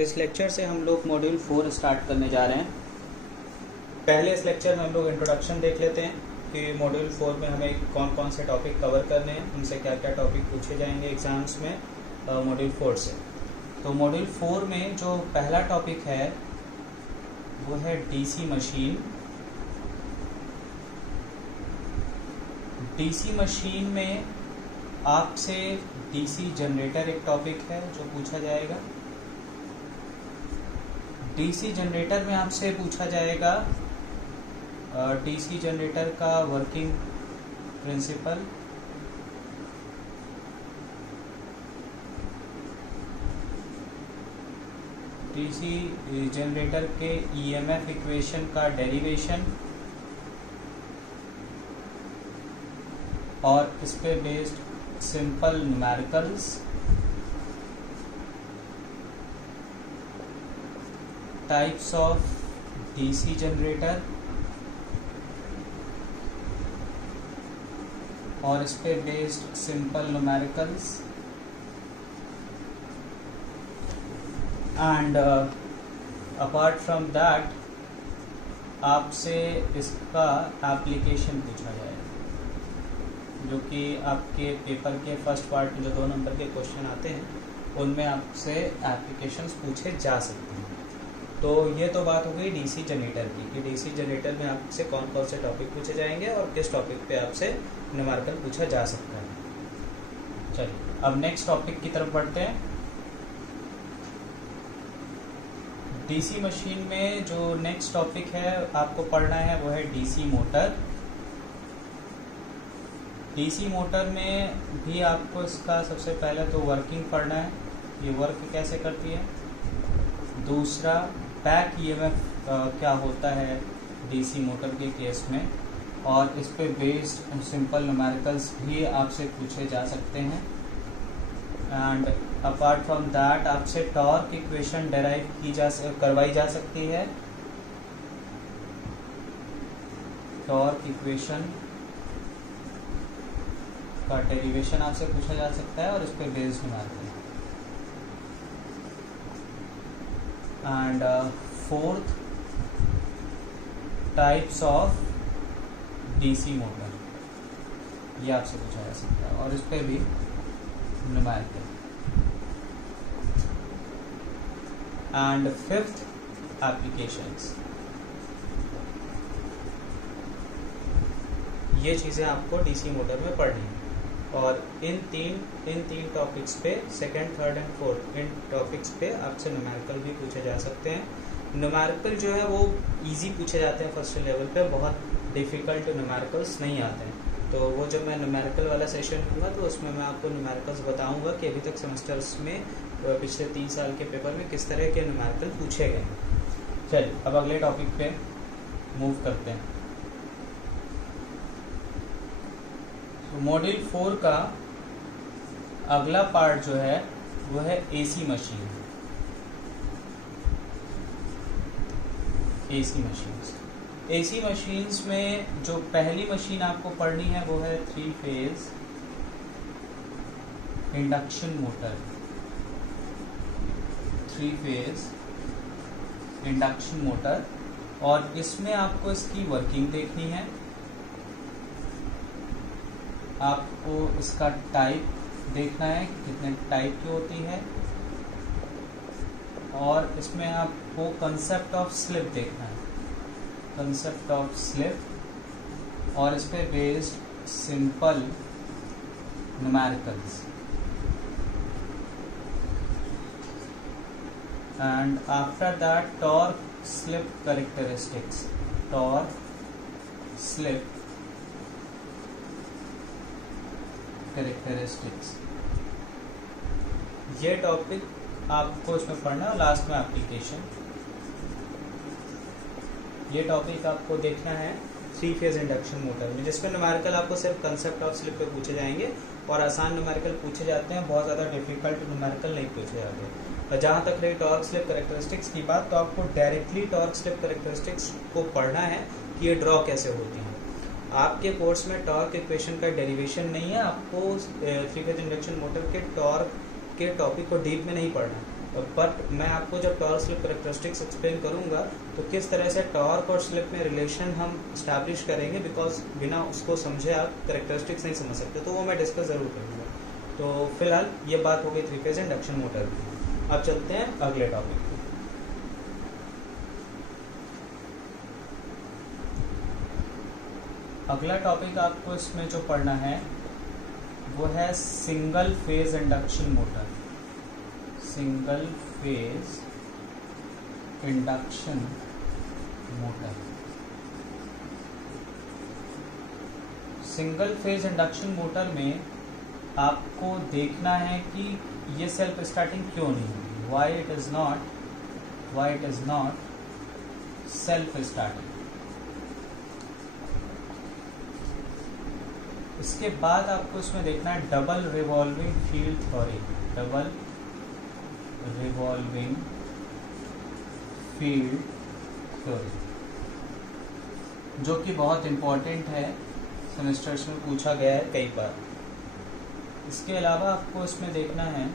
इस लेक्चर से हम लोग मॉड्यूल 4 स्टार्ट करने जा रहे हैं। पहले इस लेक्चर में हम लोग इंट्रोडक्शन देख लेते हैं कि मॉड्यूल 4 में हमें कौन कौन से टॉपिक कवर करने हैं, उनसे क्या क्या टॉपिक पूछे जाएंगे एग्जाम्स में मॉड्यूल 4 से। तो मॉड्यूल 4 में जो पहला टॉपिक है वो है डीसी मशीन। डीसी मशीन में आपसे डीसी जनरेटर एक टॉपिक है जो पूछा जाएगा। डीसी जनरेटर में आपसे पूछा जाएगा डीसी जनरेटर का वर्किंग प्रिंसिपल, डीसी जनरेटर के ईएमएफ इक्वेशन का डेरिवेशन और इस पे based simple numericals, types of DC generator और इस पे based simple numericals and apart from that आपसे इसका एप्लीकेशन पूछा जाएगा, जो कि आपके पेपर के फर्स्ट पार्ट में जो 2 नंबर के क्वेश्चन आते हैं उनमें आपसे एप्लीकेशंस पूछे जा सकते हैं। तो ये तो बात हो गई डीसी जनरेटर की कि डीसी जनरेटर में आपसे कौन कौन से टॉपिक पूछे जाएंगे और किस टॉपिक पे आपसे न्यूमेरिकल पूछा जा सकता है। चलिए अब नेक्स्ट टॉपिक की तरफ बढ़ते हैं। डीसी मशीन में जो नेक्स्ट टॉपिक है आपको पढ़ना है वो है डीसी मोटर। डीसी मोटर में भी आपको इसका सबसे पहले तो वर्किंग पढ़ना है, ये वर्क कैसे करती है। दूसरा बैक ईएमएफ क्या होता है डीसी मोटर के केस में, और इस पे बेस्ड सिंपल न्यूमेरिकल्स भी आपसे पूछे जा सकते हैं। एंड अपार्ट फ्रॉम दैट आपसे टॉर्क इक्वेशन डेराइव करवाई जा सकती है। टॉर्क इक्वेशन का डेरिवेशन आपसे पूछा जा सकता है और इस पे based numerical. And fourth types of DC motor, ये आपसे पूछा जा सकता है और इस पे भी न्यूमेरिकल। And fifth applications. ये चीज़ें आपको डीसी मोटर में पढ़नी है और इन तीन टॉपिक्स पे second, third and fourth in topics पे आपसे न्यूमेरिकल भी पूछे जा सकते हैं। न्यूमेरिकल जो है वो इजी पूछे जाते हैं फर्स्ट लेवल पे, बहुत डिफिकल्ट न्यूमेरिकल्स नहीं आते हैं। तो वो जब मैं न्यूमेरिकल वाला सेशन लूँगा तो उसमें मैं आपको न्यूमेरिकल्स बताऊंगा कि अभी तक सेमेस्टर्स में पिछले 3 साल के पेपर में किस तरह के न्यूमेरिकल पूछे गए। चलिए अब अगले टॉपिक पे मूव करते हैं। मॉड्यूल 4 का अगला पार्ट जो है वो है AC machine. AC machines. AC machines में जो पहली मशीन आपको पढ़नी है वो है 3 phase induction motor. 3 phase induction motor, और इसमें आपको इसकी वर्किंग देखनी है, आपको इसका टाइप देखना है कितने टाइप की होती है, और इसमें आपको कंसेप्ट ऑफ स्लिप देखना है, कंसेप्ट ऑफ स्लिप, और इस पे based simple numericals. And after that torque slip characteristics. Torque slip characteristics, ये टॉपिक आपको इसमें पढ़ना है। और लास्ट में एप्लीकेशन। ये टॉपिक आपको देखना है 3 फेज इंडक्शन मोटर में, जिसमें न्यूमेरिकल आपको सिर्फ कंसेप्ट ऑफ स्लिप पे पूछे जाएंगे और आसान न्यूमेरिकल पूछे जाते हैं, बहुत ज़्यादा डिफिकल्ट न्यूमेरिकल नहीं पूछे जाते। और जहाँ तक रही टॉर्क स्लिप कैरेक्टरिस्टिक्स की बात, तो आपको डायरेक्टली टॉर्क स्लिप कैरेक्टरिस्टिक्स को पढ़ना है कि ये ड्रॉ कैसे होती हैं। आपके कोर्स में टॉर्क इक्वेशन का डेरिवेशन नहीं है, आपको 3 फेज इंडक्शन मोटर के टॉर्क के टॉपिक को डीप में नहीं पढ़ना है। बट मैं आपको जब टॉर्क स्लिप कैरेक्टरिस्टिक्स एक्सप्लेन करूंगा तो किस तरह से टॉर्क और स्लिप में रिलेशन हम स्टैब्लिश करेंगे, बिकॉज बिना उसको समझे आप कैरेक्टरिस्टिक्स नहीं समझ सकते, तो वो मैं डिस्कस ज़रूर करूँगा। तो फिलहाल ये बात हो गई 3 फेज इंडक्शन मोटर की। अब चलते हैं अगले टॉपिक पे। अगला टॉपिक आपको इसमें जो पढ़ना है वो है single phase induction motor. Single phase induction motor. Single phase induction motor में आपको देखना है कि ये सेल्फ स्टार्टिंग क्यों नहीं होगी, why it is not self starting. इसके बाद आपको इसमें देखना है double revolving field theory. Double revolving field theory जो कि बहुत इंपॉर्टेंट है, सेमेस्टर्स में पूछा गया है कई बार। इसके अलावा आपको इसमें देखना है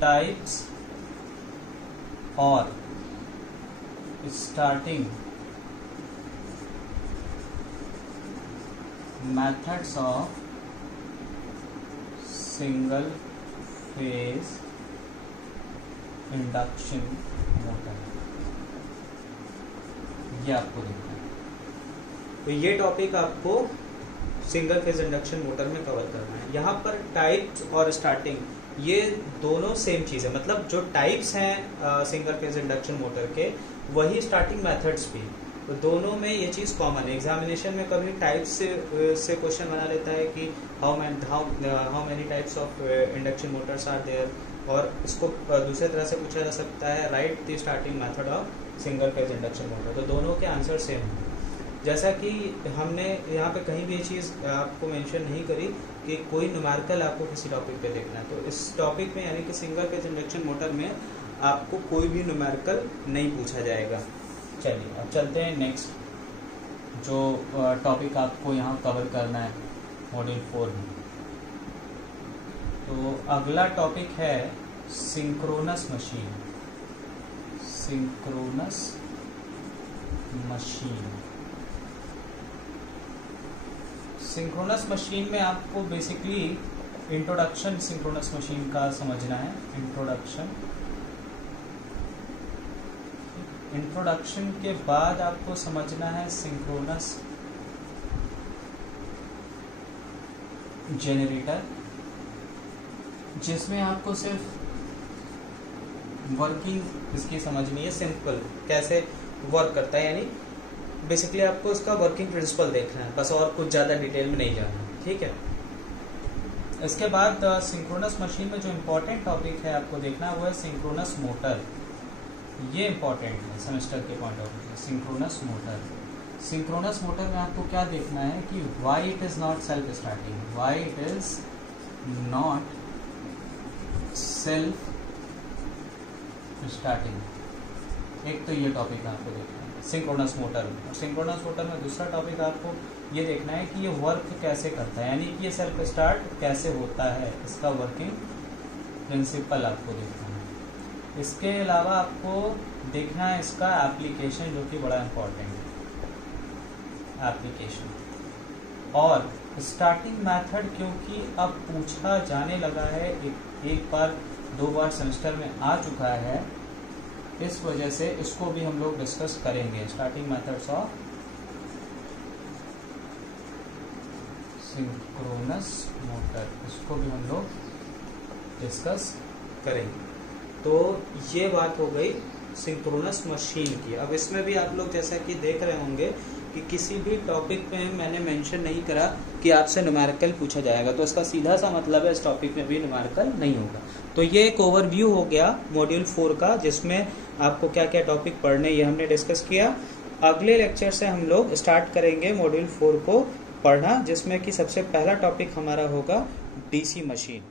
टाइप्स और starting methods of single phase induction motor, ये आपको देखना है। तो ये टॉपिक आपको सिंगल फेज इंडक्शन मोटर में कवर करना है। यहाँ पर टाइप्स और स्टार्टिंग ये दोनों सेम चीज़ है, मतलब जो टाइप्स हैं सिंगल फेज इंडक्शन मोटर के वही स्टार्टिंग मेथड्स भी, तो दोनों में ये चीज़ कॉमन है। एग्जामिनेशन में कभी टाइप्स से क्वेश्चन बना लेता है कि how many types of induction motors are there, और इसको दूसरे तरह से पूछा जा सकता है right the starting method of single phase induction motor. तो दोनों के आंसर सेम हैं। जैसा कि हमने यहाँ पे कहीं भी ये चीज़ आपको मेंशन नहीं करी कि कोई न्यूमेरिकल आपको किसी टॉपिक पे देखना है, तो इस टॉपिक में यानी कि सिंगल फेज इंडक्शन मोटर में आपको कोई भी न्यूमेरिकल नहीं पूछा जाएगा। चलिए अब चलते हैं नेक्स्ट जो टॉपिक आपको यहाँ कवर करना है मॉड्यूल 4 में। तो अगला टॉपिक है synchronous machine. Synchronous machine. Synchronous machine में आपको बेसिकली इंट्रोडक्शन सिंक्रोनस मशीन का समझना है। इंट्रोडक्शन के बाद आपको समझना है सिंक्रोनस जेनरेटर, जिसमें आपको सिर्फ वर्किंग इसकी समझनी है, सिंपल कैसे वर्क करता है, यानी बेसिकली आपको इसका वर्किंग प्रिंसिपल देखना है, बस और कुछ ज़्यादा डिटेल में नहीं जाना, ठीक है। इसके बाद सिंक्रोनस मशीन में जो इम्पोर्टेंट टॉपिक है आपको देखना है वो है सिंक्रोनस मोटर। ये इम्पोर्टेंट है सेमेस्टर के पॉइंट ऑफ व्यू से। Synchronous motor. सिंक्रोनस मोटर में आपको क्या देखना है कि why it is not self starting, why it is not self starting. एक तो ये टॉपिक आपको देखना है सिंक्रोनस मोटर में। और सिंक्रोनस मोटर में दूसरा टॉपिक आपको ये देखना है कि ये वर्क कैसे करता है, यानी कि ये सेल्फ स्टार्ट कैसे होता है, इसका वर्किंग प्रिंसिपल आपको देखना है। इसके अलावा आपको देखना है इसका एप्लीकेशन, जो कि बड़ा इम्पोर्टेंट है एप्लीकेशन, और स्टार्टिंग मेथड, क्योंकि अब पूछा जाने लगा है, एक बार 2 बार सेमेस्टर में आ चुका है, इस वजह से इसको भी हम लोग डिस्कस करेंगे। Starting methods of synchronous motor, इसको भी हम लोग डिस्कस करेंगे। तो ये बात हो गई सिंक्रोनस मशीन की। अब इसमें भी आप लोग जैसा कि देख रहे होंगे कि किसी भी टॉपिक में मैंने मेंशन नहीं करा कि आपसे न्यूमेरिकल पूछा जाएगा, तो इसका सीधा सा मतलब है इस टॉपिक में भी न्यूमेरिकल नहीं होगा। तो ये एक ओवरव्यू हो गया मॉड्यूल 4 का, जिसमें आपको क्या क्या टॉपिक पढ़ने ये हमने डिस्कस किया। अगले लेक्चर से हम लोग स्टार्ट करेंगे मॉड्यूल 4 को पढ़ना, जिसमें कि सबसे पहला टॉपिक हमारा होगा डीसी मशीन।